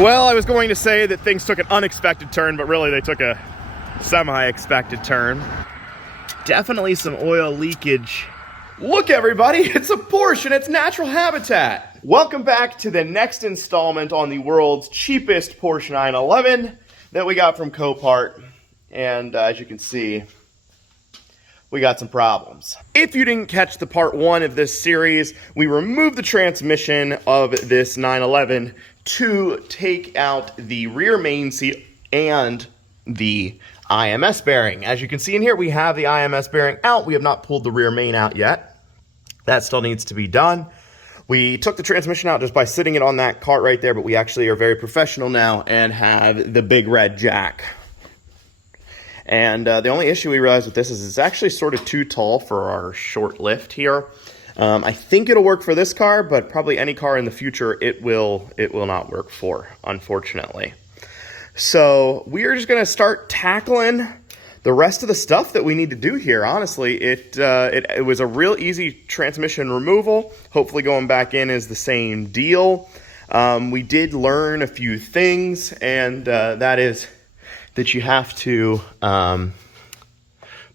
Well, I was going to say that things took an unexpected turn, but really they took a semi-expected turn. Definitely some oil leakage. Look, everybody, it's a Porsche in its natural habitat. Welcome back to the next installment on the world's cheapest Porsche 911 that we got from Copart. And as you can see, we got some problems. If you didn't catch the part one of this series, we removed the transmission of this 911 to take out the rear main seat and the IMS bearing. As you can see in here, we have the IMS bearing out. We have not pulled the rear main out yet. That still needs to be done. We took the transmission out just by sitting it on that cart right there, but we actually are very professional now and have the big red jack. And the only issue we realized with this is it's actually sort of too tall for our short lift here. I think it'll work for this car, but probably any car in the future it will not work for, unfortunately. So we are just gonna start tackling the rest of the stuff that we need to do here. Honestly, it was a real easy transmission removal. Hopefully going back in is the same deal. We did learn a few things, and that is that you have to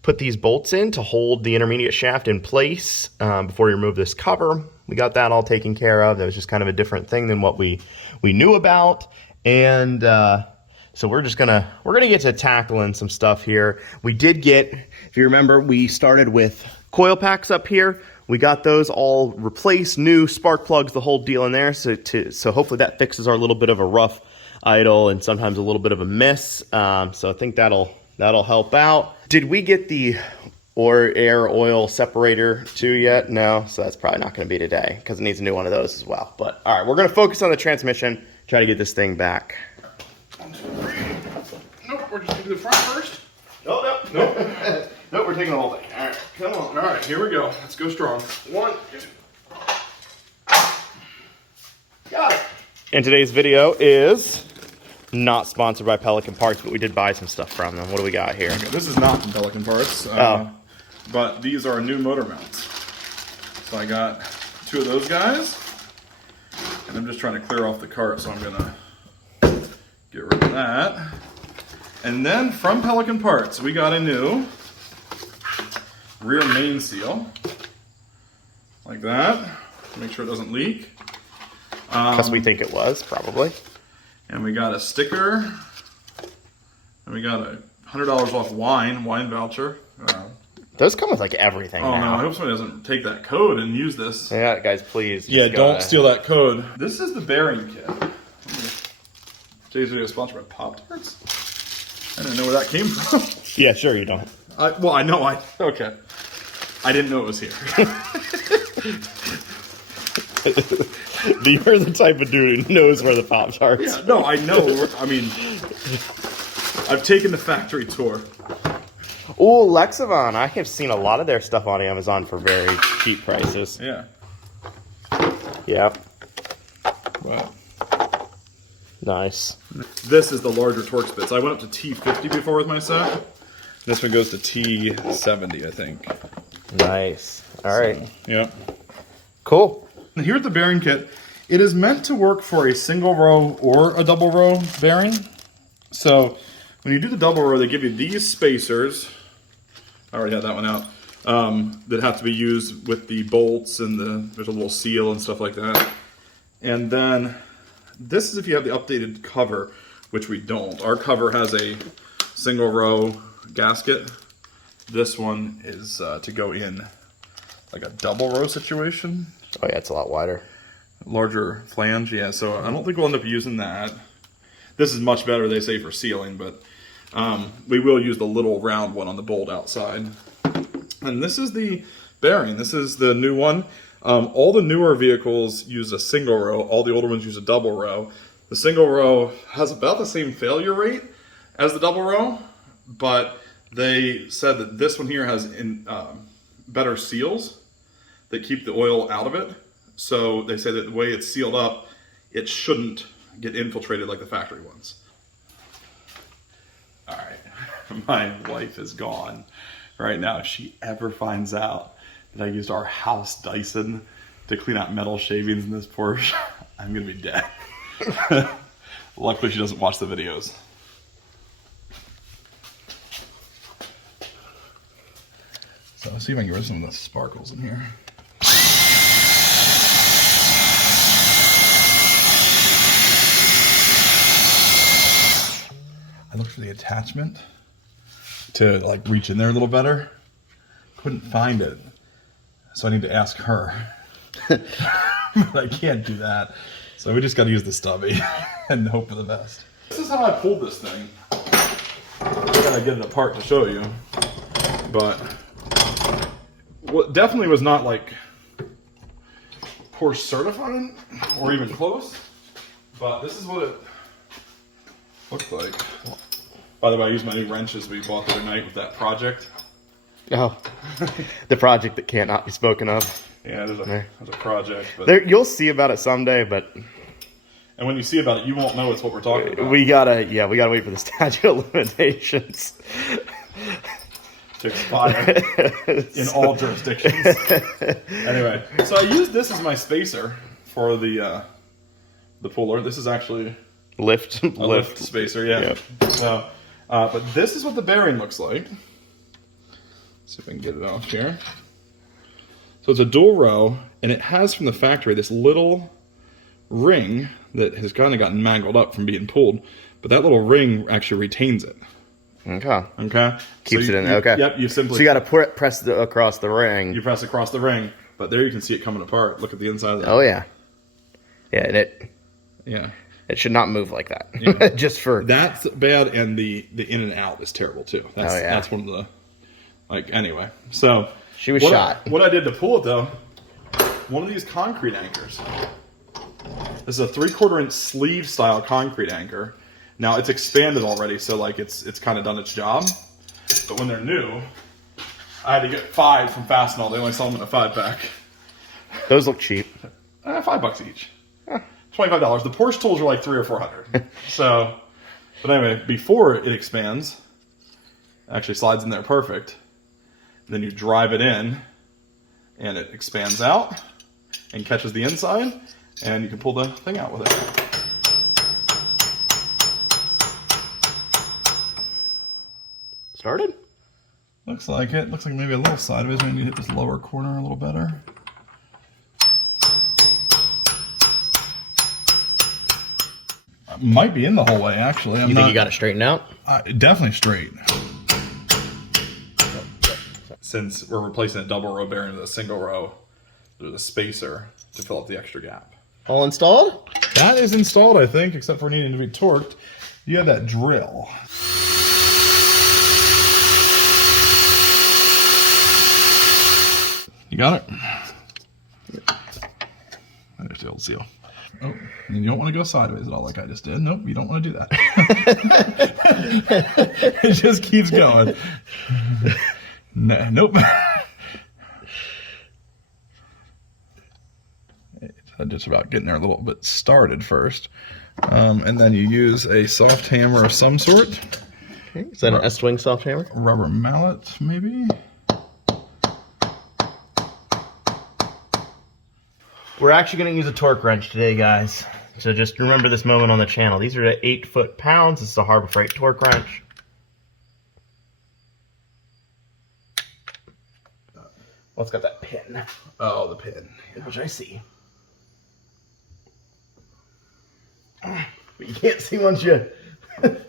put these bolts in to hold the intermediate shaft in place before you remove this cover. We got that all taken care of. That was just kind of a different thing than what we knew about. And so we're gonna get to tackling some stuff here. We did get, if you remember, we started with coil packs up here. We got those all replaced, new spark plugs, the whole deal in there. So hopefully that fixes our little bit of a rough idle and sometimes a little bit of a miss. So I think that'll help out. Did we get the air oil separator too yet? No, so that's probably not gonna be today because it needs a new one of those as well. But all right, we're gonna focus on the transmission, try to get this thing back. 1, 2, 3. Nope, we're just gonna do the front first. Nope. Nope, we're taking the whole thing. All right, come on. All right, here we go. Let's go strong. 1, 2. Got it. And today's video is not sponsored by Pelican Parts, but we did buy some stuff from them. What do we got here? Okay, this is not from Pelican Parts, but these are new motor mounts. So I got 2 of those guys, and I'm just trying to clear off the cart, so I'm gonna get rid of that. And then from Pelican Parts, we got a new rear main seal, like that. Make sure it doesn't leak. Because we think it was, probably. And we got a sticker, and we got a $100 off wine voucher. Those come with like everything Oh now. no, I hope somebody doesn't take that code and use this. Yeah, guys, please. Yeah, don't steal that code. This is the bearing kit. Today's video is sponsored by Pop-Tarts. I didn't know where that came from. Yeah, sure you don't. Okay. I didn't know it was here. You're the type of dude who knows where the Pop-Tarts. Yeah, no, I know. I mean, I've taken the factory tour. Oh, Lexavon. I have seen a lot of their stuff on Amazon for very cheap prices. Yeah. Yep. Wow. Nice. This is the larger torque bits. I went up to T50 before with my set. This one goes to T70, I think. Nice. All right. So, yeah. Cool. And here's the bearing kit. It is meant to work for a single row or a double row bearing. So when you do the double row, they give you these spacers. I already had that one out. That have to be used with the bolts and there's a little seal and stuff like that. And then this is if you have the updated cover, which we don't. Our cover has a single row gasket. This one is to go in like a double row situation. Oh yeah, it's a lot wider. Larger flange, yeah, so I don't think we'll end up using that. This is much better, they say, for sealing, but we will use the little round one on the bolt outside. And this is the bearing. This is the new one. All the newer vehicles use a single row. All the older ones use a double row. The single row has about the same failure rate as the double row, but they said that this one here has better seals that keep the oil out of it. So they say that the way it's sealed up, it shouldn't get infiltrated like the factory ones. All right, my wife is gone right now. If she ever finds out that I used our house Dyson to clean out metal shavings in this Porsche, I'm gonna be dead. Luckily, she doesn't watch the videos. So let's see if I can get rid of some of the sparkles in here. I looked for the attachment to like reach in there a little better. Couldn't find it. So I need to ask her. But I can't do that. So we just got to use the stubby and hope for the best. This is how I pulled this thing. I gotta get it apart to show you. But what definitely was not like Porsche certified or even close. But this is what it looked like. By the way, I used my new wrenches we bought the other night with that project. Oh, the project that cannot be spoken of. Yeah, there's a project. But There, you'll see about it someday, but... And when you see about it, you won't know it's what we're talking about. We gotta wait for the statute of limitations To expire in all jurisdictions. Anyway, so I used this as my spacer for the puller. This is actually lift spacer, yeah. Yep. So, but this is what the bearing looks like. Let's see if I can get it off here. So it's a dual row, and it has from the factory this little ring that has kind of gotten mangled up from being pulled, but that little ring actually retains it. Okay. Okay. Keeps it in there. Okay. Yep. You simply. So you got to press across the ring. You press across the ring, but there you can see it coming apart. Look at the inside of that. Oh yeah. Yeah, and it. Yeah. It should not move like that. Yeah. Just for. That's bad, and the in and out is terrible too. That's, oh yeah. That's one of the. Like anyway, so she was shot. What I did to pull it though, one of these concrete anchors. This is a 3/4 inch sleeve style concrete anchor. Now it's expanded already, so like it's kind of done its job. But when they're new, I had to get 5 from Fastenal. They only sell them in a 5-pack. Those look cheap. $5 each. $25. The Porsche tools are like $300 or $400. So, but anyway, before it expands, actually slides in there perfect. Then you drive it in, and it expands out and catches the inside, and you can pull the thing out with it. Started? Looks like it. Looks like maybe a little sideways. Maybe hit this lower corner a little better. Might be in the whole way, actually. You think you got it straightened out? Definitely straight. Since we're replacing a double row bearing with a single row, there's a spacer to fill up the extra gap. All installed? That is installed, I think, except for needing to be torqued. You have that drill. You got it? There's the old seal. Oh, and you don't want to go sideways at all like I just did. Nope, you don't want to do that. It just keeps going. Nope. I'm just about getting there a little bit started first. And then you use a soft hammer of some sort. Okay. Is that an S-Wing soft hammer? Rubber mallet, maybe? We're actually going to use a torque wrench today, guys. So just remember this moment on the channel. These are at 8 foot-pounds. This is a Harbor Freight torque wrench. Well, it's got that pin. Oh, the pin. Which I see. But you can't see once you put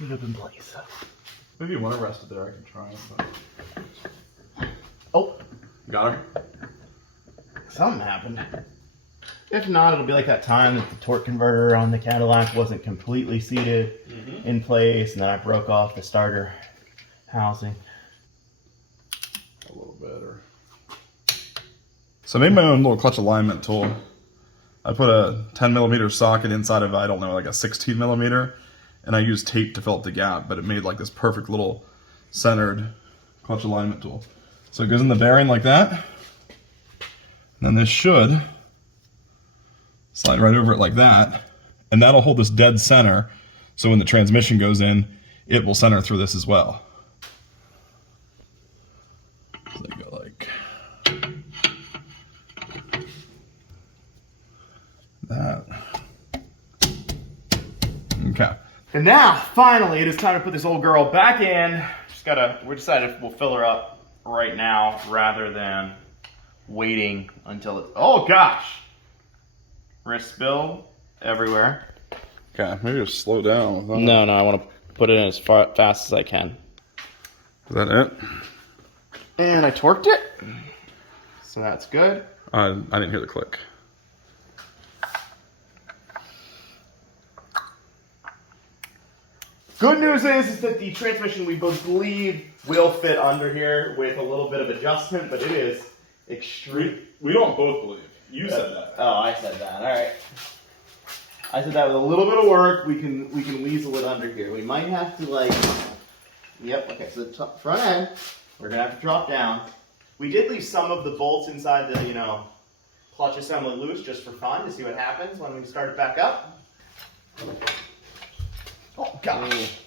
it up in place. Maybe you want to rest it there. I can try it. But... Oh. Got her? Something happened. If not, it'll be like that time that the torque converter on the Cadillac wasn't completely seated in place, and then I broke off the starter housing. A little better. So I made my own little clutch alignment tool. I put a 10mm socket inside of, I don't know, like a 16mm, and I used tape to fill up the gap, but it made like this perfect little centered clutch alignment tool. So it goes in the bearing like that, and then this should slide right over it like that, and that'll hold this dead center, so when the transmission goes in, it will center through this as well. So they go like that. Okay. And now, finally, it is time to put this old girl back in. We decided we'll fill her up right now rather than waiting until oh gosh! Wrist spill everywhere. Okay, maybe just slow down. No, I want to put it in as fast as I can. Is that it? And I torqued it. So that's good. I didn't hear the click. Good news is that the transmission, we both believe, will fit under here with a little bit of adjustment, but it is extreme. We don't both believe. You said that. Oh, I said that. All right. I said that with a little bit of work, we can weasel it under here. We might have to Yep. Okay. So the front end, we're gonna have to drop down. We did leave some of the bolts inside the clutch assembly loose just for fun to see what happens when we start it back up. Oh gosh.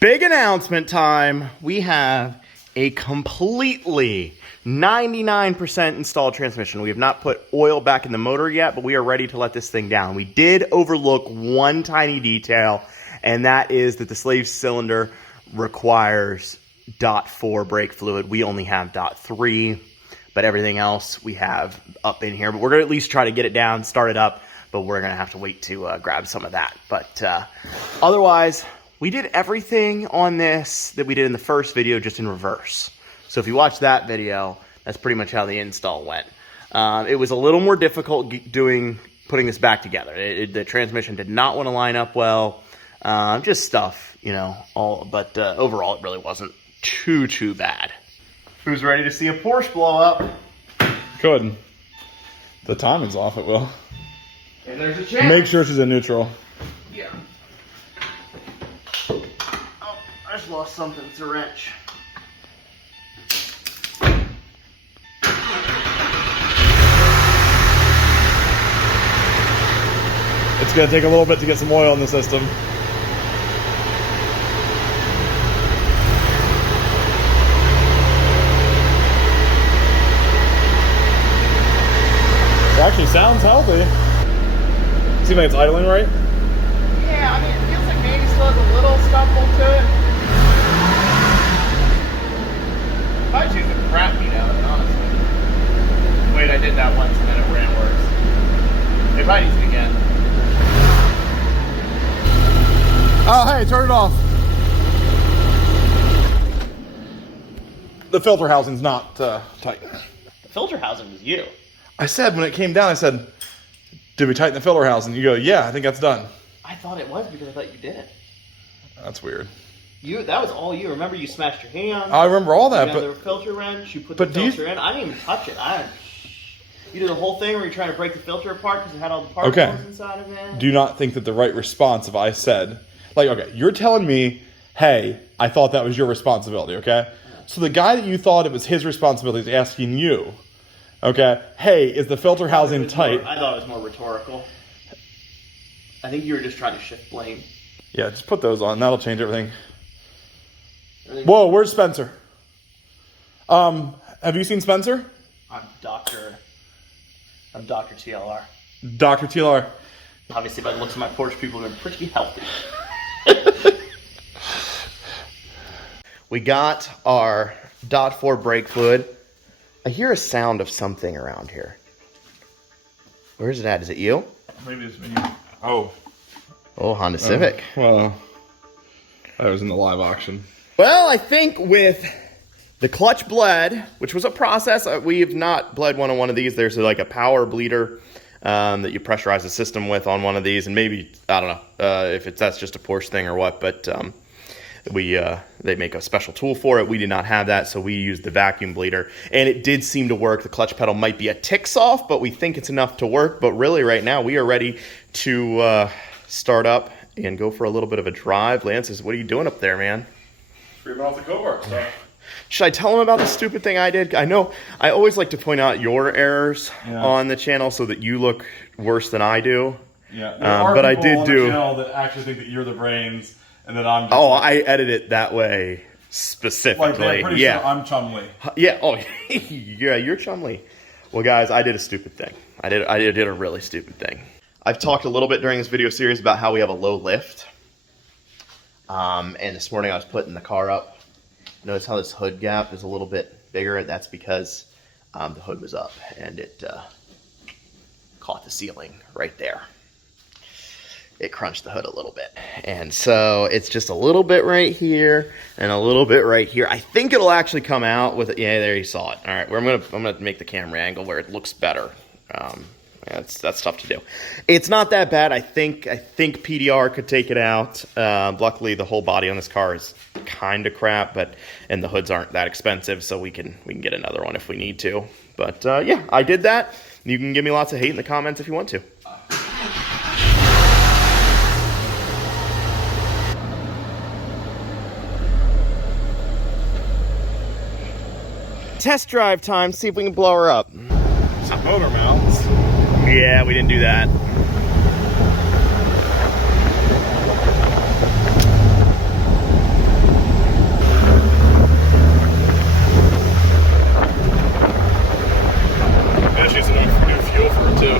Big announcement time. We have a completely 99% installed transmission. We have not put oil back in the motor yet, but we are ready to let this thing down. We did overlook one tiny detail, and that is that the slave cylinder requires .4 brake fluid. We only have .3, but everything else we have up in here. But we're going to at least try to get it down, start it up, but we're going to have to wait to grab some of that. But otherwise, we did everything on this that we did in the first video just in reverse. So if you watch that video, that's pretty much how the install went. It was a little more difficult putting this back together. The transmission did not want to line up well. Just stuff, but overall it really wasn't too bad. Who's ready to see a Porsche blow up? Good. The timing's off, it will. And there's a chance. Make sure she's in neutral. Yeah. Oh, I just lost something. It's a wrench. It's going to take a little bit to get some oil in the system. It actually sounds healthy. Seems like it's idling right? Yeah, I mean, it feels like maybe still has a little stumble to it. I choose the crap beat out of it, honestly. Wait, I did that once and then it ran worse. It probably needs it again. Oh, hey, turn it off. The filter housing's not tight. The filter housing was you. I said when it came down, I said, did we tighten the filter housing? You go, yeah, I think that's done. I thought it was because I thought you did it. That's weird. That was all you. Remember you smashed your hand. I remember all that, but the filter wrench, you put the filter in. I didn't even touch it. You did the whole thing where you're trying to break the filter apart because it had all the particles inside of it. Do you not think that the right response if I said, okay, you're telling me, hey, I thought that was your responsibility, okay? So the guy that you thought it was his responsibility is asking you, okay, hey, is the filter housing tight? I thought it was more rhetorical. I think you were just trying to shift blame. Yeah, just put those on. That'll change everything. Whoa, where's Spencer? Have you seen Spencer? I'm Dr. TLR. Dr. TLR. Obviously, by the looks of my Porsche, people have been pretty healthy. We got our .4 brake fluid. I hear a sound of something around here. Where is it at? Is it you? Maybe it's me. Oh, Honda Civic. Well, I was in the live auction. Well, I think with the clutch bled, which was a process, we have not bled one on one of these. There's like a power bleeder that you pressurize the system with on one of these, and maybe, I don't know if that's just a Porsche thing or what, but they make a special tool for it. We did not have that, so we used the vacuum bleeder, and it did seem to work. The clutch pedal might be a tick soft, but we think it's enough to work. But really, right now, we are ready to start up and go for a little bit of a drive. Lance, what are you doing up there, man? Screaming off the Cobart stuff. Should I tell him about the stupid thing I did? I know I always like to point out your errors on the channel so that you look worse than I do. Yeah, there are but I people did on do. The channel that actually think that you're the brains, and then I'm. Oh, I edit it that way specifically. Like, I'm pretty sure I'm Chumley. Yeah. Oh, yeah. You're Chumley. Well, guys, I did a stupid thing. I did a really stupid thing. I've talked a little bit during this video series about how we have a low lift. And this morning I was putting the car up. Notice how this hood gap is a little bit bigger. That's because the hood was up and it caught the ceiling right there. It crunched the hood a little bit. And so it's just a little bit right here and a little bit right here. I think it'll actually come out with it. Yeah, there you saw it. All right, I'm gonna make the camera angle where it looks better. That's tough to do. It's not that bad. I think PDR could take it out. Luckily, the whole body on this car is kind of crap, and the hoods aren't that expensive, so we can get another one if we need to. But yeah, I did that. You can give me lots of hate in the comments if you want to. Test drive time. See if we can blow her up. Some motor mounts. Yeah, we didn't do that. Yeah, she's enough new fuel for it too.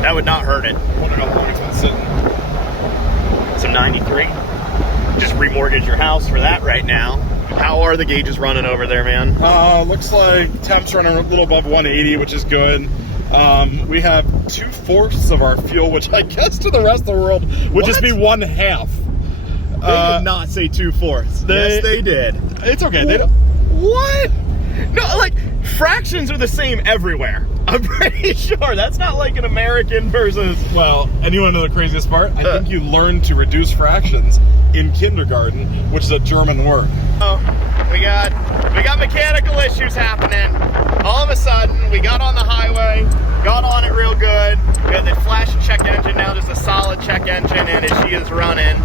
That would not hurt it. I wonder how long it's been sitting. Some 93. Just remortgage your house for that right now. How are the gauges running over there, man? Looks like temps running a little above 180, which is good. We have 2/4 of our fuel, which I guess to the rest of the world would just be 1/2. They did not say 2/4. Yes, they did. It's okay. They don't. What? No, like, fractions are the same everywhere. I'm pretty sure. That's not like an American versus... Well, and you want to know the craziest part? I think you learn to reduce fractions in kindergarten, which is a German word. Oh, we got mechanical issues happening. All of a sudden, we got on the highway, got on it real good. We had the flash check engine, now just a solid check engine, and she is running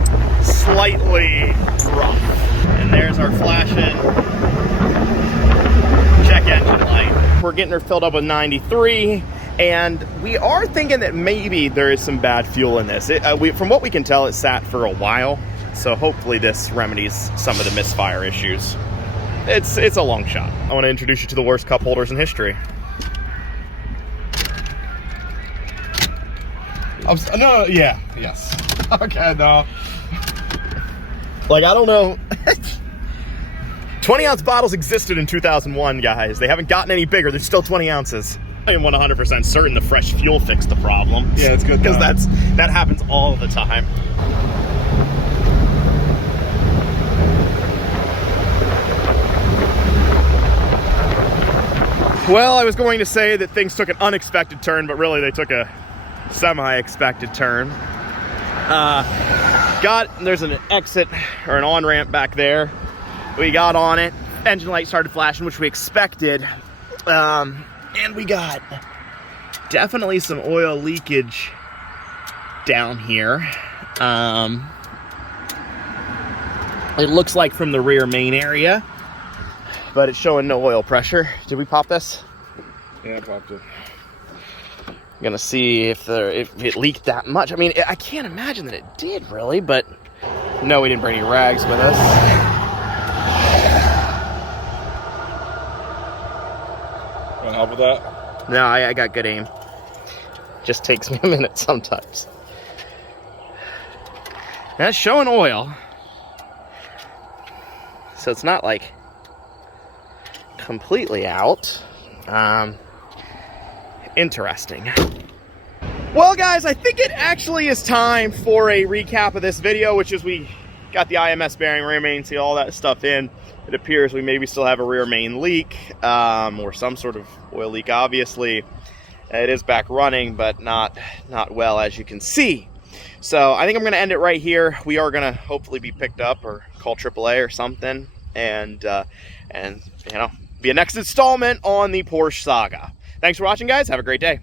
slightly rough. And there's our flashing check engine light. We're getting her filled up with 93, and we are thinking that maybe there is some bad fuel in this. From what we can tell, it sat for a while, so hopefully this remedies some of the misfire issues. It's a long shot. I want to introduce you to the worst cup holders in history. No, yeah, yes. Okay, no. Like, I don't know. 20-ounce bottles existed in 2001, guys. They haven't gotten any bigger. They're still 20 ounces. I am 100% certain the fresh fuel fixed the problem. Yeah, it's good. Because that happens all the time. Well, I was going to say that things took an unexpected turn, but really they took a semi-expected turn. There's an exit or an on-ramp back there. We got on it. Engine light started flashing, which we expected. And we got definitely some oil leakage down here. It looks like from the rear main area, but it's showing no oil pressure. Did we pop this? Yeah, I popped it. I'm gonna see if it leaked that much. I mean, I can't imagine that it did, really, but no, we didn't bring any rags with us. Want to help with that? No, I got good aim. Just takes me a minute sometimes. That's showing oil. So it's not like completely out. Interesting. Well, guys, I think it actually is time for a recap of this video, which is we got the IMS bearing, rear main seal, all that stuff in. It appears we maybe still have a rear main leak, or some sort of oil leak, obviously. It is back running, but not well, as you can see. So I think I'm going to end it right here. We are going to hopefully be picked up or call AAA or something, and you know, be a next installment on the Porsche saga. Thanks for watching, guys. Have a great day.